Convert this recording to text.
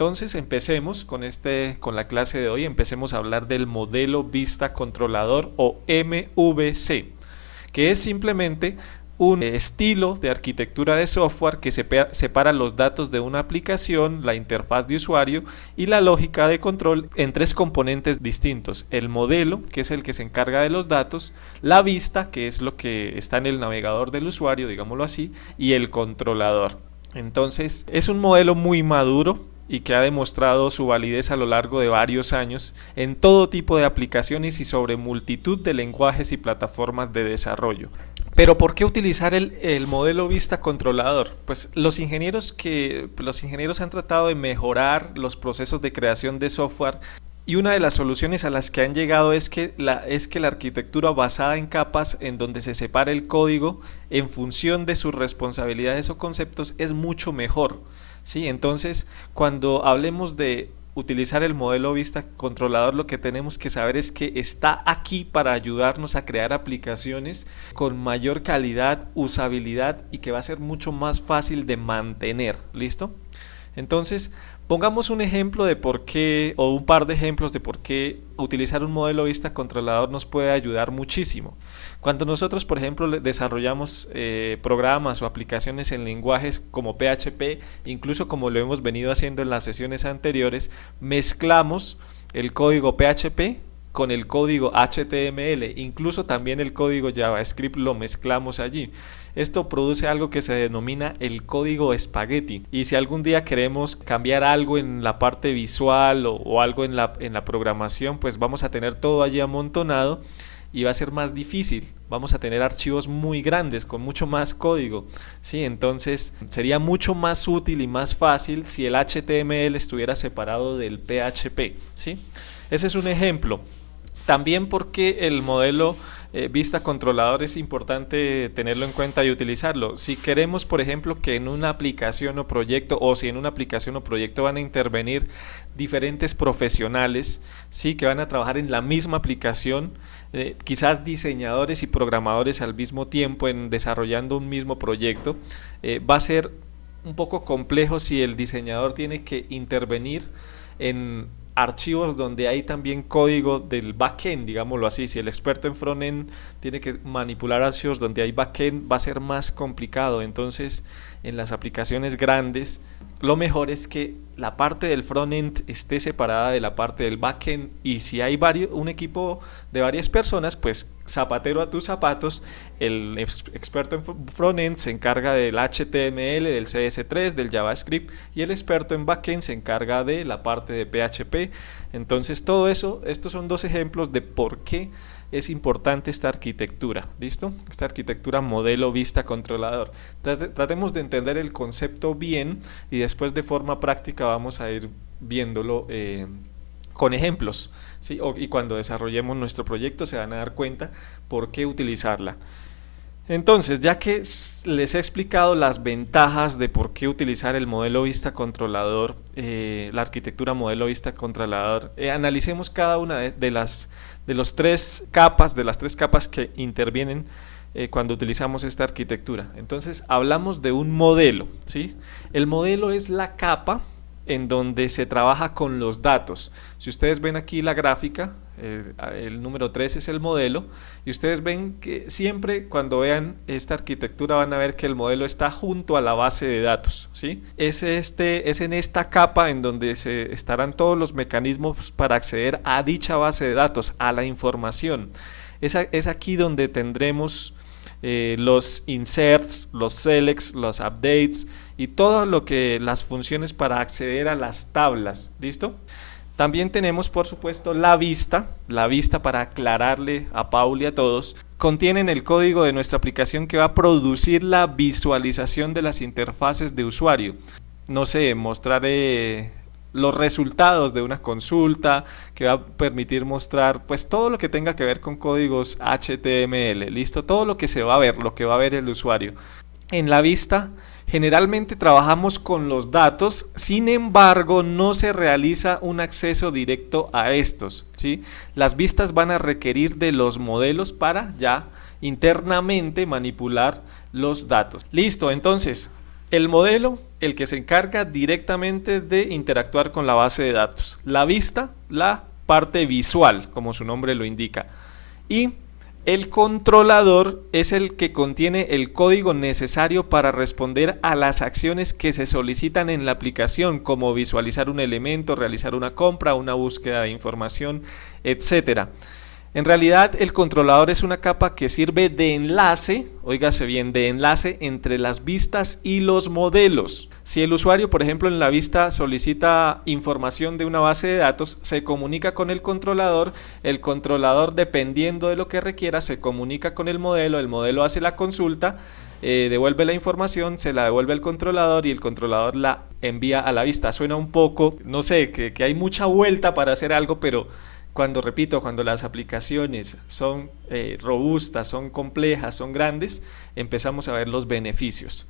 Entonces empecemos con la clase de hoy, empecemos a hablar del modelo vista controlador o MVC, que es simplemente un estilo de arquitectura de software que separa los datos de una aplicación, la interfaz de usuario y la lógica de control en tres componentes distintos: el modelo, que es el que se encarga de los datos; la vista, que es lo que está en el navegador del usuario, digámoslo así; y el controlador. Entonces es un modelo muy maduro y que ha demostrado su validez a lo largo de varios años en todo tipo de aplicaciones y sobre multitud de lenguajes y plataformas de desarrollo. Pero ¿por qué utilizar el modelo vista controlador? Pues los ingenieros han tratado de mejorar los procesos de creación de software, y una de las soluciones a las que han llegado es que la arquitectura basada en capas, en donde se separa el código en función de sus responsabilidades o conceptos, es mucho mejor. ¿Sí? Entonces, cuando hablemos de utilizar el modelo vista controlador, lo que tenemos que saber es que está aquí para ayudarnos a crear aplicaciones con mayor calidad, usabilidad, y que va a ser mucho más fácil de mantener. ¿Listo? Entonces, pongamos un ejemplo de por qué, o un par de ejemplos de por qué utilizar un modelo vista controlador nos puede ayudar muchísimo. Cuando nosotros, por ejemplo, desarrollamos programas o aplicaciones en lenguajes como PHP, incluso como lo hemos venido haciendo en las sesiones anteriores, mezclamos el código PHP con el código HTML, incluso también el código JavaScript lo mezclamos allí. Esto produce algo que se denomina el código espagueti, y si algún día queremos cambiar algo en la parte visual o algo en la programación, pues vamos a tener todo allí amontonado y va a ser más difícil. Vamos a tener archivos muy grandes con mucho más código, ¿sí? Entonces sería mucho más útil y más fácil si el HTML estuviera separado del PHP, ¿sí? Ese es un ejemplo. También porque el modelo vista controlador es importante tenerlo en cuenta y utilizarlo. Si queremos, por ejemplo, que en una aplicación o proyecto, o si en una aplicación o proyecto van a intervenir diferentes profesionales, sí, que van a trabajar en la misma aplicación, quizás diseñadores y programadores al mismo tiempo en desarrollando un mismo proyecto, va a ser un poco complejo si el diseñador tiene que intervenir en archivos donde hay también código del backend, digámoslo así. Si el experto en frontend tiene que manipular archivos donde hay backend, va a ser más complicado. Entonces, en las aplicaciones grandes, lo mejor es que la parte del frontend esté separada de la parte del backend, y si hay un equipo de varias personas, pues zapatero a tus zapatos. El experto en frontend se encarga del HTML, del CS3, del JavaScript, y el experto en backend se encarga de la parte de PHP. Entonces todo eso, estos son dos ejemplos de por qué es importante esta arquitectura. ¿Listo? Esta arquitectura modelo vista controlador. Tratemos de entender el concepto bien, y después de forma práctica vamos a ir viéndolo con ejemplos, ¿sí? Y cuando desarrollemos nuestro proyecto se van a dar cuenta por qué utilizarla. Entonces, ya que les he explicado las ventajas de por qué utilizar el modelo vista controlador, la arquitectura modelo vista controlador, analicemos cada una de las tres capas que intervienen cuando utilizamos esta arquitectura. Entonces, hablamos de un modelo, ¿sí? El modelo es la capa en donde se trabaja con los datos. Si ustedes ven aquí la gráfica, el número 3 es el modelo, y ustedes ven que siempre cuando vean esta arquitectura van a ver que el modelo está junto a la base de datos, ¿sí? Es en esta capa en donde se estarán todos los mecanismos para acceder a dicha base de datos, a la información. Es aquí donde tendremos los inserts, los selects, los updates y todo lo que las funciones para acceder a las tablas. ¿Listo? También tenemos, por supuesto, la vista. La vista, para aclararle a Paul y a todos, contienen el código de nuestra aplicación que va a producir la visualización de las interfaces de usuario. No sé, mostraré los resultados de una consulta, que va a permitir mostrar pues todo lo que tenga que ver con códigos HTML. ¿Listo? Todo lo que se va a ver, lo que va a ver el usuario. En la vista generalmente trabajamos con los datos, sin embargo no se realiza un acceso directo a estos, ¿sí? Las vistas van a requerir de los modelos para ya internamente manipular los datos. Listo, entonces El modelo, el que se encarga directamente de interactuar con la base de datos. La vista, la parte visual, como su nombre lo indica. Y el controlador es el que contiene el código necesario para responder a las acciones que se solicitan en la aplicación, como visualizar un elemento, realizar una compra, una búsqueda de información, etcétera. En realidad, el controlador es una capa que sirve de enlace, óigase bien, de enlace entre las vistas y los modelos. Si el usuario, por ejemplo, en la vista solicita información de una base de datos, se comunica con el controlador, dependiendo de lo que requiera, se comunica con el modelo hace la consulta, devuelve la información, se la devuelve al controlador y el controlador la envía a la vista. Suena un poco, no sé, que hay mucha vuelta para hacer algo, pero cuando las aplicaciones son robustas, son complejas, son grandes, empezamos a ver los beneficios.